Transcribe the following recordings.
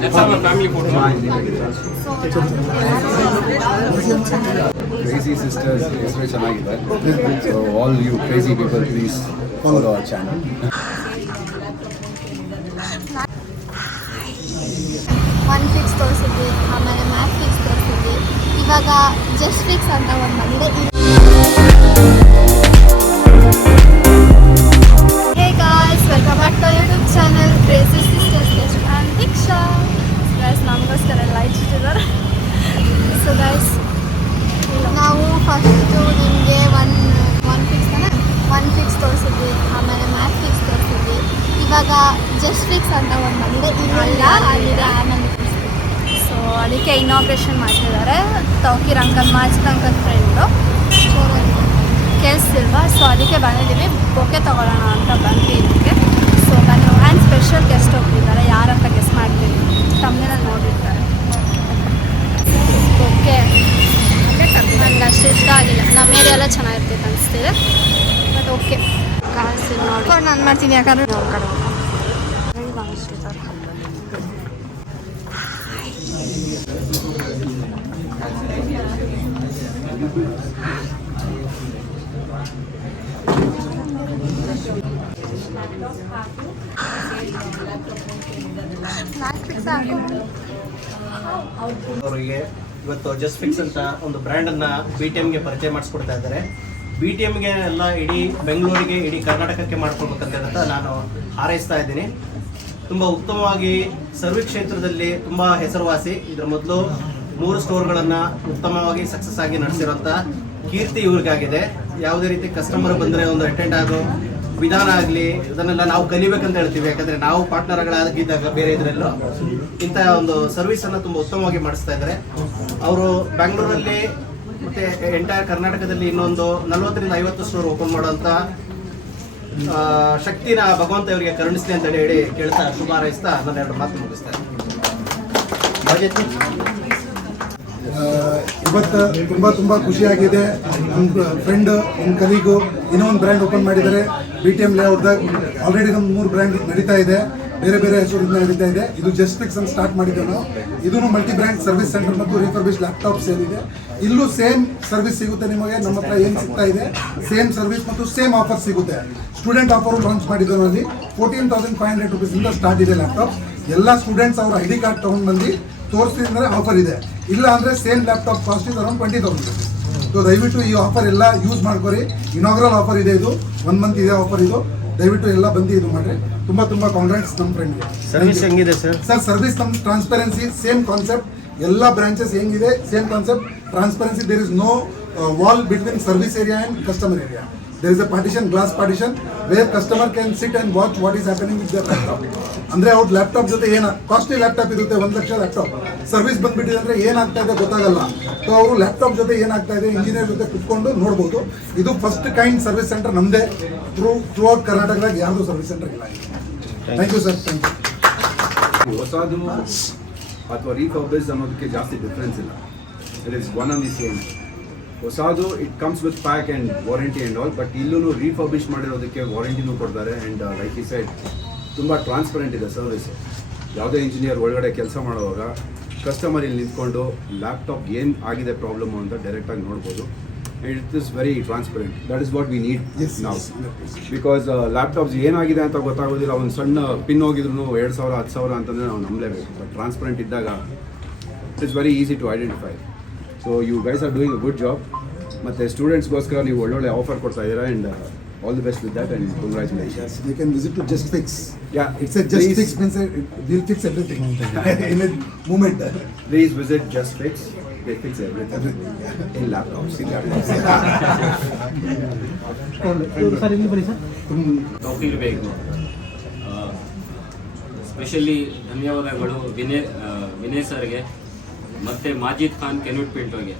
Let's have a family photo. Crazy Sisters ಹೆಸರು ಚೆನ್ನಾಗಿದೆ. So all you crazy people please follow our channel. 1 fix ತೋರಿಸಿದ್ವಿ, ಆಮೇಲೆ mat fix ತೋರಿಸಿದ್ವಿ. ಇವಾಗ just fix ಅಂತ ಒಂದು ಬಂದಿದೆ. Hey guys, welcome back to YouTube channel crazy sisters Yash and Diksha. Guys ನಮಗೋಸ್ಕರ light ಇಟ್ಟಿದ್ದಾರೆ. So guys ನಾವು ಫಸ್ಟು ನಿಮಗೆ ಒನ್ ಫಿಕ್ಸ್ ತೋರಿಸಿದ್ವಿ, ಆಮೇಲೆ ಮ್ಯಾಟ್ ಫಿಕ್ಸ್ ತೋರಿಸಿದ್ವಿ. ಇವಾಗ ಜಸ್ಟ್ ಫಿಕ್ಸ್ ಅಂತ ಒಂದು ಬಂದಿದೆ. ಇಲ್ಲ ಅಲ್ಲಿದೆ ಆನಂದ್. ಸೊ ಅದಕ್ಕೆ ಇನಾಗ್ರೇಷನ್ ಮಾಡ್ತಿದ್ದಾರೆ. ತೌಕೀರ್ ಅಂಕಲ್, ಮಾಜಿದ್ ಅಂಕಲ್ ಫ್ರೆಂಡು ಕೇಳಿಸ್ತಿಲ್ವಾ? ಸೊ ಅದಕ್ಕೆ ಬಂದಿದ್ದೀವಿ, ಬೊಕ್ಕೆ ತೊಗೊಳ್ಳೋಣ ಅಂತ ಬಂದ್ವಿ ಇದಕ್ಕೆ. ಸೊ ನಾನು ಆ್ಯಂಡ್ ಸ್ಪೆಷಲ್ ಗೆಸ್ಟ್ ಹೋಗ್ತಿದ್ದಾರೆ, ಯಾರಂತ ಗೆಸ್ಟ್ ಮಾಡ್ತೀನಿ, ತಮ್ಮನೇಲಿ ನೋಡಿರ್ತಾರೆ. ಬೊಕ್ಕೆ ನನಗೆ ಅಷ್ಟು ಇಷ್ಟ ಆಗಿಲ್ಲ, ನಮ್ಮ ಏರಿಯೆಲ್ಲ ಚೆನ್ನಾಗಿರ್ತೈತೆ ಅನಿಸ್ತಿದೆ. ಬಟ್ ಓಕೆ ಕಾಸು ನೋಡಿ ನಾನು ಮಾಡ್ತೀನಿ, ಯಾಕಂದರೆ ಅವ್ರ ಕಡೆ ಕಾಣಿಸ್ತಿದ್ದಾರೆ. ಅವರಿಗೆ ಇವತ್ತು ಜಸ್ಟ್ ಫಿಕ್ಸ್ ಅಂತ ಒಂದು ಬ್ರ್ಯಾಂಡನ್ನು BTMಗೆ ಪರಿಚಯ ಮಾಡಿಸ್ಕೊಡ್ತಾ ಇದ್ದಾರೆ. BTMಗೆ ಎಲ್ಲ ಇಡೀ ಬೆಂಗಳೂರಿಗೆ, ಇಡೀ ಕರ್ನಾಟಕಕ್ಕೆ ಮಾಡ್ಕೊಳ್ಬೇಕಂತ ನಾನು ಹಾರೈಸ್ತಾ ಇದ್ದೀನಿ. ತುಂಬ ಉತ್ತಮವಾಗಿ ಸರ್ವಿಸ್ ಕ್ಷೇತ್ರದಲ್ಲಿ ತುಂಬ ಹೆಸರುವಾಸಿ. ಇದರ ಮೊದಲು 3 ಸ್ಟೋರ್ಗಳನ್ನು ಉತ್ತಮವಾಗಿ ಸಕ್ಸಸ್ ಆಗಿ ನಡೆಸಿರೋಂಥ ಕೀರ್ತಿ ಇವ್ರಿಗಾಗಿದೆ. ಯಾವುದೇ ರೀತಿ ಕಸ್ಟಮರ್ ಬಂದರೆ ಒಂದು ಅಟೆಂಡ್ ಆಗೋ ವಿಧಾನ ಆಗಲಿ, ಅದನ್ನೆಲ್ಲ ನಾವು ಕಲಿಬೇಕಂತ ಹೇಳ್ತೀವಿ. ಯಾಕಂದರೆ ನಾವು ಪಾರ್ಟ್ನರ್ಗಳಾಗಿದ್ದಾಗ ಬೇರೆ ಇದರಲ್ಲೂ ಇಂಥ ಒಂದು ಸರ್ವಿಸನ್ನು ತುಂಬ ಉತ್ತಮವಾಗಿ ಮಾಡಿಸ್ತಾ ಇದ್ದಾರೆ. ಅವರು ಬ್ಯಾಂಗ್ಳೂರಲ್ಲಿ ಮತ್ತು ಎಂಟೈರ್ ಕರ್ನಾಟಕದಲ್ಲಿ ಇನ್ನೊಂದು 40ರಿಂದ 50 ಸ್ಟೋರ್ ಓಪನ್ ಮಾಡೋಂಥ ಶಕ್ತಿನ ಭಗವಂತ ಇವರಿಗೆ ಕರುಣಿಸ್ಲಿ ಅಂತ ಹೇಳಿ ಕೇಳ್ತಾ ಶುಭ ಹಾರೈಸ್ತಾ ನಾನು 2 ಮಾತು ಮುಗಿಸ್ತಾರೆ. ಇವತ್ತು ತುಂಬ ಖುಷಿಯಾಗಿದೆ. ನಮ್ಮ ಫ್ರೆಂಡ್, ನಮ್ಮ ಕಲೀಗು ಇನ್ನೊಂದು ಬ್ರ್ಯಾಂಡ್ ಓಪನ್ ಮಾಡಿದ್ದಾರೆ BTM ಲೇಔಟ್ದಾಗ. ಆಲ್ರೆಡಿ ನಮ್ಮ 3 ಬ್ರ್ಯಾಂಡ್ ನಡೀತಾ ಇದೆ, ಬೇರೆ ಬೇರೆ ಹೆಸರಿಂದ ನಡೀತಾ ಇದೆ. ಇದು ಜಸ್ಟ್ ಫಿಕ್ಸ್ ಅಂತ ಸ್ಟಾರ್ಟ್ ಮಾಡಿದ್ದೇವೆ ನಾವು. ಇದೂ ಮಲ್ಟಿ ಬ್ರ್ಯಾಂಡ್ ಸರ್ವಿಸ್ ಸೆಂಟರ್ ಮತ್ತು ರಿಫರ್ಬಿಶ್ ಲ್ಯಾಪ್ಟಾಪ್ ಸೇಲ್ ಇದೆ. ಇಲ್ಲೂ ಸೇಮ್ ಸರ್ವಿಸ್ ಸಿಗುತ್ತೆ ನಿಮಗೆ. ನಮ್ಮ ಹತ್ರ ಏನು ಸಿಗ್ತಾ ಇದೆ ಸೇಮ್ ಸರ್ವಿಸ್ ಮತ್ತು ಸೇಮ್ ಆಫರ್ ಸಿಗುತ್ತೆ. ಸ್ಟೂಡೆಂಟ್ ಆಫರು ಲಾಂಚ್ ಮಾಡಿದ್ದೇವೆ ಅಲ್ಲಿ. 14,500 ರೂಪೀಸಿಂದ ಸ್ಟಾರ್ಟ್ ಇದೆ ಲ್ಯಾಪ್ಟಾಪ್. ಎಲ್ಲ ಸ್ಟೂಡೆಂಟ್ಸ್ ಅವರ ID ಕಾರ್ಡ್ ತೊಗೊಂಡು ಬಂದು ತೋರಿಸ್ತಿದ್ರೆ ಆಫರ್ ಇದೆ. ಇಲ್ಲ ಅಂದರೆ same laptop cost is around 20,000 rupees. So ದಯವಿಟ್ಟು ಈ ಆಫರ್ ಎಲ್ಲ ಯೂಸ್ ಮಾಡ್ಕೊರಿ. ಇನಾಗ್ರಲ್ ಆಫರ್ ಇದೆ, ಇದು 1 ಮಂತ್ ಇದೆ ಆಫರ್. ಇದು ದಯವಿಟ್ಟು ಎಲ್ಲ ಬಂದು ಇದು ಮಾಡಿರಿ. ತುಂಬ ಕಾಂಗ್ರೆಟ್ಸ್ ನಮ್ಮ ಫ್ರೆಂಡ್ಗೆ. ಸರ್ವಿಸ್ ಹೆಂಗಿದೆ ಸರ್? ಸರ್ವಿಸ್ ನಮ್ಮ ಟ್ರಾನ್ಸ್ಪರೆನ್ಸಿ ಸೇಮ್ ಕಾನ್ಸೆಪ್ಟ್. ಎಲ್ಲ ಬ್ರಾಂಚಸ್ ಹೆಂಗಿದೆ same concept. Transparency, there is no wall between service area and customer area. There is a partition, glass partition, where customer can sit and watch what is happening with their laptop. ಅಂದರೆ ಅವ್ರ laptop ಜೊತೆ ಏನು costly laptop ಇರುತ್ತೆ, 1 lakh laptop service ಬಂದುಬಿಟ್ಟಿದೆ ಅಂದರೆ ಏನಾಗ್ತಾ ಇದೆ ಗೊತ್ತಾಗಲ್ಲ. ಸೊ ಅವರು ಲ್ಯಾಪ್ಟಾಪ್ ಜೊತೆ ಏನಾಗ್ತಾ ಇದೆ ಇಂಜಿನಿಯರ್ ಜೊತೆ ಕುತ್ಕೊಂಡು ನೋಡ್ಬೋದು. ಇದು ಫಸ್ಟ್ ಕೈಂಡ್ ಸರ್ವಿಸ್ ಸೆಂಟರ್ ನಮ್ಮದೇ. ಥ್ರೂ ಔಟ್ ಕರ್ನಾಟಕದಾಗ ಯಾವುದೂ ಸರ್ವಿಸ್ ಸೆಂಟರ್ ಇಲ್ಲ. Thank you sir, thank you. ಹೊಸದು ಅಥವಾ ರೀಫರ್ಬಿಶ್ ಅನ್ನೋದಕ್ಕೆ ಜಾಸ್ತಿ ಡಿಫ್ರೆನ್ಸ್ ಇಲ್ಲ. It is one on the same. ಹೊಸದು it comes with pack and warranty and all. But ಇಲ್ಲೂ ರೀಫರ್ಬಿಶ್ ಮಾಡಿರೋದಕ್ಕೆ ವಾರಂಟಿನೂ ಕೊಡ್ತಾರೆ. ಆ್ಯಂಡ್ ಲೈಕ್ ಈ ಸೈಡ್ ತುಂಬ ಟ್ರಾನ್ಸ್ಪರೆಂಟ್ ಇದೆ ಸರ್ವಿಸ್. ಯಾವುದೇ ಇಂಜಿನಿಯರ್ ಒಳಗಡೆ ಕೆಲಸ ಮಾಡುವಾಗ ಕಸ್ಟಮರ್ ಇಲ್ಲಿ ನಿಂತ್ಕೊಂಡು ಲ್ಯಾಪ್ಟಾಪ್ ಏನು ಆಗಿದೆ ಪ್ರಾಬ್ಲಮ್ಮು ಅಂತ ಡೈರೆಕ್ಟಾಗಿ ನೋಡ್ಬೋದು. And it is very transparent. That is what we need ನಾವು. ಬಿಕಾಸ್ ಲ್ಯಾಪ್ಟಾಪ್ಸ್ ಏನಾಗಿದೆ ಅಂತ ಗೊತ್ತಾಗೋದಿಲ್ಲ. ಒಂದು ಸಣ್ಣ ಪಿನ್ ಹೋಗಿದ್ರು 2,000 10,000 ಅಂತಂದರೆ ನಾವು ನಂಬಲೇಬೇಕು. ಬಟ್ ಟ್ರಾನ್ಸ್ಪರೆಂಟ್ ಇದ್ದಾಗ it is very easy to identify. So you guys are doing a good job. ಮತ್ತು ಸ್ಟೂಡೆಂಟ್ಸ್ಗೋಸ್ಕರ ನೀವು ಒಳ್ಳೊಳ್ಳೆ ಆಫರ್ ಕೊಡ್ತಾ ಇದ್ದೀರಾ. And all the best with that and congratulations. You can visit to Just Fix. Yeah, it's a Just Fix means we'll fix everything in a moment. Please visit Just Fix. They fix everything. In laptops. ತೌಕೀರ್ ಬೇಕು. Specially ಧನ್ಯವಾದಗಳು ವಿನಯ್ ಸರ್ಗೆ ಮತ್ತು ಮಾಜಿದ್ ಖಾನ್ ಕೆನ್ವಿಟ್ಪಿಂಟೋಗೆ.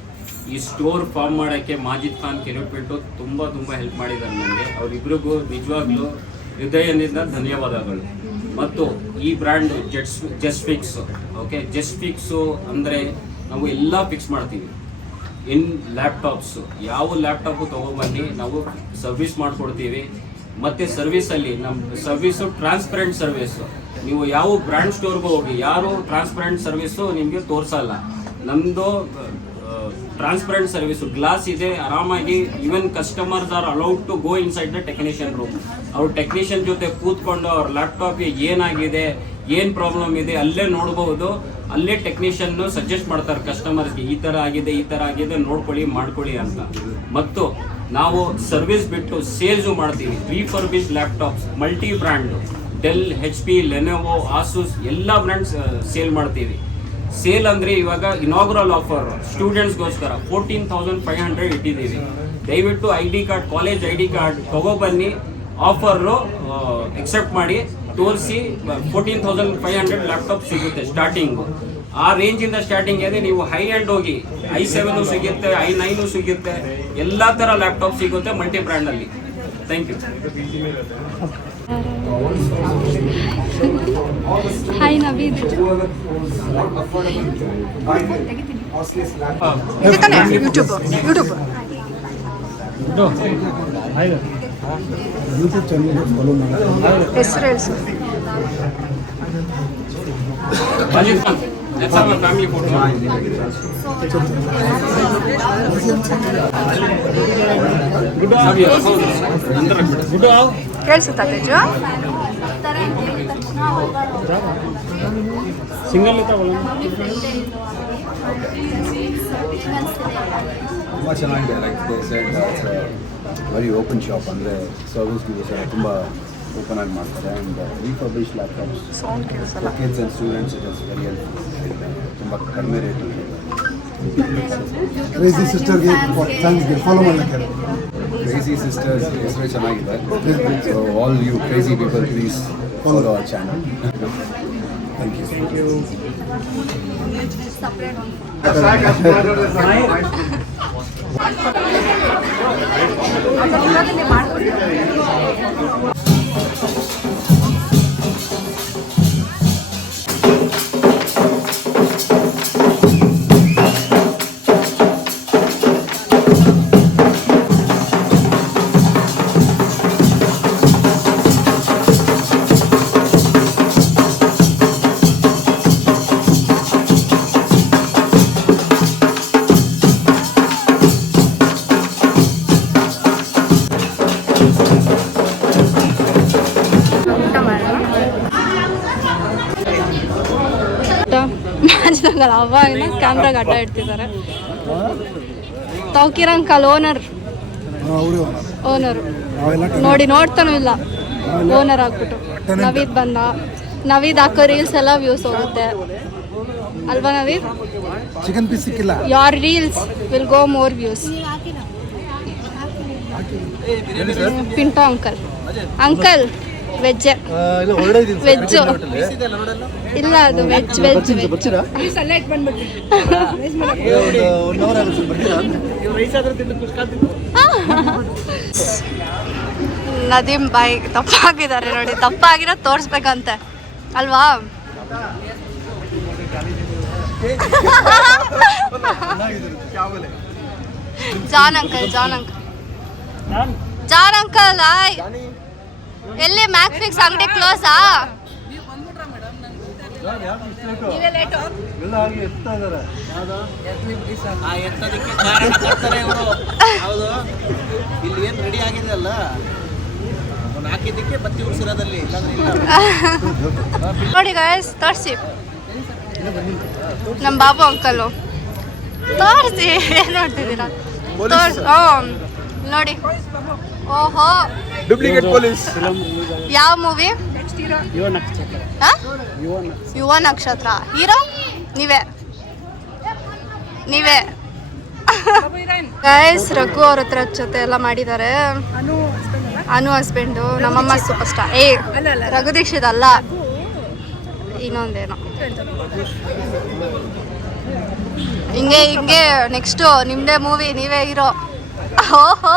ಈ store form ಮಾಡೋಕ್ಕೆ ಮಾಜಿದ್ ಖಾನ್ ಕೆನ್ವಿಟ್ಪಿಂಟೋ ತುಂಬ help ಮಾಡಿದ್ದಾರೆ ನನಗೆ. ಅವರಿಬ್ಬರಿಗೂ ನಿಜವಾಗ್ಲೂ ಹೃದಯದಿಂದ ಧನ್ಯವಾದಗಳು. ಮತ್ತು ಈ brand just fix. Okay, just fix ಅಂದರೆ ನಾವು ಎಲ್ಲ ಫಿಕ್ಸ್ ಮಾಡ್ತೀವಿ. ಇನ್ ಲ್ಯಾಪ್ಟಾಪ್ಸು ಯಾವ ಲ್ಯಾಪ್ಟಾಪು ತೊಗೊಬನ್ನಿ ನಾವು ಸರ್ವಿಸ್ ಮಾಡಿಕೊಡ್ತೀವಿ. ಮತ್ತು ಸರ್ವಿಸಲ್ಲಿ ನಮ್ಮ ಸರ್ವಿಸು ಟ್ರಾನ್ಸ್ಪರೆಂಟ್ ಸರ್ವಿಸು. ನೀವು ಯಾವ ಬ್ರ್ಯಾಂಡ್ ಸ್ಟೋರ್ಗೂ ಹೋಗಿ ಯಾರು ಟ್ರಾನ್ಸ್ಪರೆಂಟ್ ಸರ್ವಿಸು ನಿಮಗೆ ತೋರಿಸಲ್ಲ. ನಮ್ಮದು ಟ್ರಾನ್ಸ್ಪರೆಂಟ್ ಸರ್ವಿಸು, ಗ್ಲಾಸ್ ಇದೆ, ಆರಾಮಾಗಿ even customers are allowed to go inside the technician room. ಅವ್ರ ಟೆಕ್ನಿಷಿಯನ್ ಜೊತೆ ಕೂತ್ಕೊಂಡು ಅವ್ರ ಲ್ಯಾಪ್ಟಾಪ್ಗೆ ಏನಾಗಿದೆ, ಏನು ಪ್ರಾಬ್ಲಮ್ ಇದೆ ಅಲ್ಲೇ ನೋಡ್ಬೋದು. ಅಲ್ಲೇ ಟೆಕ್ನಿಷಿಯನ್ ಸಜೆಸ್ಟ್ ಮಾಡ್ತಾರೆ ಕಸ್ಟಮರ್ಸ್ಗೆ, ಈ ಥರ ಆಗಿದೆ ನೋಡ್ಕೊಳ್ಳಿ ಮಾಡ್ಕೊಳ್ಳಿ ಅಂತ. ಮತ್ತು ನಾವು ಸರ್ವಿಸ್ ಬಿಟ್ಟು ಸೇಲ್ಸು ಮಾಡ್ತೀವಿ. Refurbish laptops, multi brand, Dell, HP, Lenovo, Asus ಎಲ್ಲ ಬ್ರ್ಯಾಂಡ್ಸ್ ಸೇಲ್ ಮಾಡ್ತೀವಿ. ಸೇಲ್ ಅಂದರೆ ಇವಾಗ ಇನಾಗ್ರಲ್ ಆಫರ್ ಸ್ಟೂಡೆಂಟ್ಸ್ಗೋಸ್ಕರ 14,500 ಇಟ್ಟಿದ್ದೀವಿ. ದಯವಿಟ್ಟು ID card, college ID card ತಗೊಬನ್ನಿ. ಆಫರು ಎಕ್ಸೆಪ್ಟ್ ಮಾಡಿ ತೋರಿಸಿ. 14,500 ಲ್ಯಾಪ್ಟಾಪ್ ಸಿಗುತ್ತೆ ಸ್ಟಾರ್ಟಿಂಗು. ಆ ರೇಂಜಿಂದ ಸ್ಟಾರ್ಟಿಂಗ್ ಇದೆ. ನೀವು ಹೈ ಎಂಡ್ ಹೋಗಿ i7 ಸಿಗುತ್ತೆ, i9 ಸಿಗುತ್ತೆ, ಎಲ್ಲ ಥರ ಲ್ಯಾಪ್ಟಾಪ್ ಸಿಗುತ್ತೆ ಮಲ್ಟಿ ಬ್ರ್ಯಾಂಡಲ್ಲಿ. Thank you. Hi Naveed. YouTube channel follow ಮಾಡಿ. ಹೆಸರು ಹೇಳ್ಸು. Majid Khan, that's our family photo. ಕೇಳಿಸುತ್ತಾ ತೇಜು? ಸಿಂಗಲ್ ತುಂಬ ಚೆನ್ನಾಗಿದೆ. Like they said very open shop, ಅಂದರೆ ಸರ್ವಿಸ್ಗೂ ಸಹ ತುಂಬ ಓಪನ್ ಆಗಿ ಮಾಡ್ತಾರೆ. And refurbish laptops kids and students it is very helpful. ತುಂಬ ಕಡಿಮೆ ರೇಟು. ಕ್ರೇಜಿ ಸಿಸ್ಟರ್ಗೆ ಫ್ಯಾನ್ಸ್ಗೆ ಫಾಲೋ ಮಾಡಲಿಕ್ಕೆ. ಕ್ರೇಜಿ ಸಿಸ್ಟರ್ಸ್ ಹೆಸರು ಚೆನ್ನಾಗಿದೆ. So all you crazy people please follow our channel. Thank you. ಮ್ಯಾಚ್ದಾಗಲ್ಲ ಅವಾಗಿನ ಕ್ಯಾಮ್ರಾಗ ಅಡ್ಡ ಇಡ್ತಿದ್ದಾರೆ. ತೌಕೀರ್ ಅಂಕಲ್ ಓನರ್ ನೋಡಿ ನೋಡ್ತಾನೂ ಇಲ್ಲ, ಓನರ್ ಆಗ್ಬಿಟ್ಟು. ನವೀದ್ ಬಂದ. ನವೀದ್ ಹಾಕೋ ರೀಲ್ಸ್ ಎಲ್ಲ ವ್ಯೂಸ್ ಹೋಗುತ್ತೆ ಅಲ್ವಾ ನವೀದ್? ಚಿಕನ್ ಪೀಸ್ ಸಿಕ್ಕಿಲ್ಲ. Your reels will go more views. Pinto uncle. Uncle veg veg ಇಲ್ಲ, ಅದು ವೆಜ್ ವೆಜ್ ವೆಜ್. ನದೀಮ್ ಬಾಯ್ ತಪ್ಪಾಗಿದ್ದಾರೆ ನೋಡಿ. ತಪ್ಪಾಗಿರೋ ತೋರಿಸ್ಬೇಕಂತೆ ಅಲ್ವಾ? John uncle, John uncle, John uncle. ಆಯ್ ಎಲ್ಲಿ ಮ್ಯಾಕ್ಫಿಕ್ಸ್ ಅಂಗಡಿ ಕ್ಲೋಸಾ? ಇಲ್ಲಿ ಏನು ರೆಡಿ ಆಗಿದೆ ಅಲ್ಲ, ಹಾಕಿದ್ದಕ್ಕೆ ಬತ್ತಿ ಉರ್ಸಿರೋದಲ್ಲಿ. ನೋಡಿ ಗಾಯ್ಸ್, ತೋರಿಸಿ ನಮ್ಮ ಬಾಬು ಅಂಕಲ್ಲು. ತೋರಿಸಿ, ಏನು ನೋಡ್ತಿದ್ದೀರಾ? ತೋರಿಸಿ. ನೋಡಿ. ಓಹೋ, ಡೂಪ್ಲಿಕೇಟ್ ಪೊಲೀಸ್. ಯಾವ ಮೂವಿ? ಯುವ ನಕ್ಷತ್ರ. ಹೀರೋ ನೀವೇ ಗೈಸ್. ರಘು ಅವ್ರ ಹತ್ರ ಜೊತೆ ಎಲ್ಲ ಮಾಡಿದ್ದಾರೆ. ಅನು ಹಸ್ಬೆಂಡು, ನಮ್ಮಮ್ಮ ಸೂಪರ್ ಸ್ಟಾರ್. ರಘು ದೀಕ್ಷಿತ್ ಅಲ್ಲ, ಇನ್ನೊಂದೇನೋ. ಹಿಂಗೆ ನೆಕ್ಸ್ಟು ನಿಮ್ಮದೇ ಮೂವಿ, ನೀವೇ ಹೀರೋ. ಓಹೋ,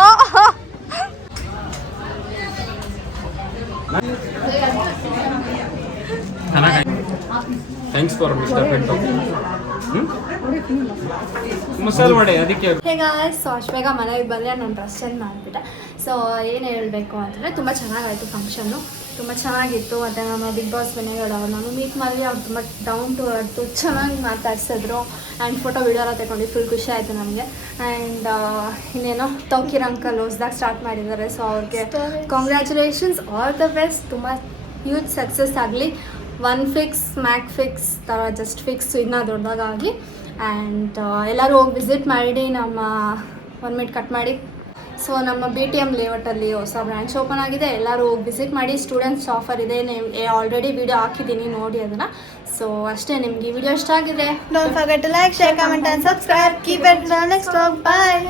ಥ್ಯಾಂಕ್ಸ್ ಫಾರ್ ಮಿಸ್ಟರ್ ಪಿಂಟೋ. ಮಸಾಲೆ ವಡೆ ಅದಕ್ಕೆ. ಸೊ ಅಷ್ಟು ಬೇಗ ಮನೆಗೆ ಬಂದರೆ ನಾನು ಡ್ರೆಸ್ ಚೇಂಜ್ ಮಾಡಿಬಿಟ್ಟೆ. ಸೊ ಏನು ಹೇಳಬೇಕು ಅಂತಂದರೆ ತುಂಬ ಚೆನ್ನಾಗಾಯಿತು ಫಂಕ್ಷನ್ನು. ತುಂಬ ಚೆನ್ನಾಗಿತ್ತು. ಮತ್ತು ನಮ್ಮ ಬಿಗ್ ಬಾಸ್ ವಿನಯಗೌಡ ನಾನು ಮೀಟ್ ಮಾಡಿ ಅವ್ರು ತುಂಬ ಡೌನ್ ಟು ಅರ್ತು ಚೆನ್ನಾಗಿ ಮಾತಾಡ್ಸಿದ್ರು. ಆ್ಯಂಡ್ ಫೋಟೋ ವಿಡಿಯೋ ಎಲ್ಲ ತಗೊಂಡು ಫುಲ್ ಖುಷಿ ಆಯಿತು ನಮಗೆ. ಆ್ಯಂಡ್ ಇನ್ನೇನೋ ತೌಕಿರ್ ಅಂಕಲ್ ಹೊಸ್ದಾಗಿ ಸ್ಟಾರ್ಟ್ ಮಾಡಿದ್ದಾರೆ. ಸೊ ಅವ್ರಿಗೆ ಕಾಂಗ್ರ್ಯಾಚುಲೇಷನ್ಸ್, ಆಲ್ ದ ಬೆಸ್ಟ್. ತುಂಬ ಹ್ಯೂಜ್ ಸಕ್ಸಸ್ ಆಗಲಿ. 1 ಫಿಕ್ಸ್ ಮ್ಯಾಕ್ ಫಿಕ್ಸ್ ಥರ ಜಸ್ಟ್ ಫಿಕ್ಸ್ ಇನ್ನೂ ದೊಡ್ಡದಾಗಿ. ಆ್ಯಂಡ್ ಎಲ್ಲರೂ ಹೋಗಿ ವಿಸಿಟ್ ಮಾಡಿ. ನಮ್ಮ 1 ಮಿನಿಟ್ ಕಟ್ ಮಾಡಿ. ಸೊ ನಮ್ಮ BTM ಲೇಔಟಲ್ಲಿ ಹೊಸ ಬ್ರಾಂಚ್ ಓಪನ್ ಆಗಿದೆ. ಎಲ್ಲರೂ ಹೋಗಿ ವಿಸಿಟ್ ಮಾಡಿ. ಸ್ಟೂಡೆಂಟ್ಸ್ ಆಫರ್ ಇದೆ. ಆಲ್ರೆಡಿ ವಿಡಿಯೋ ಹಾಕಿದ್ದೀನಿ, ನೋಡಿ ಅದನ್ನು. ಸೊ ಅಷ್ಟೇ. ನಿಮ್ಗೆ ಈ ವಿಡಿಯೋ ಇಷ್ಟ ಆಗಿದೆ, don't forget to like, share, comment and subscribe. Keep it next vlog. Bye.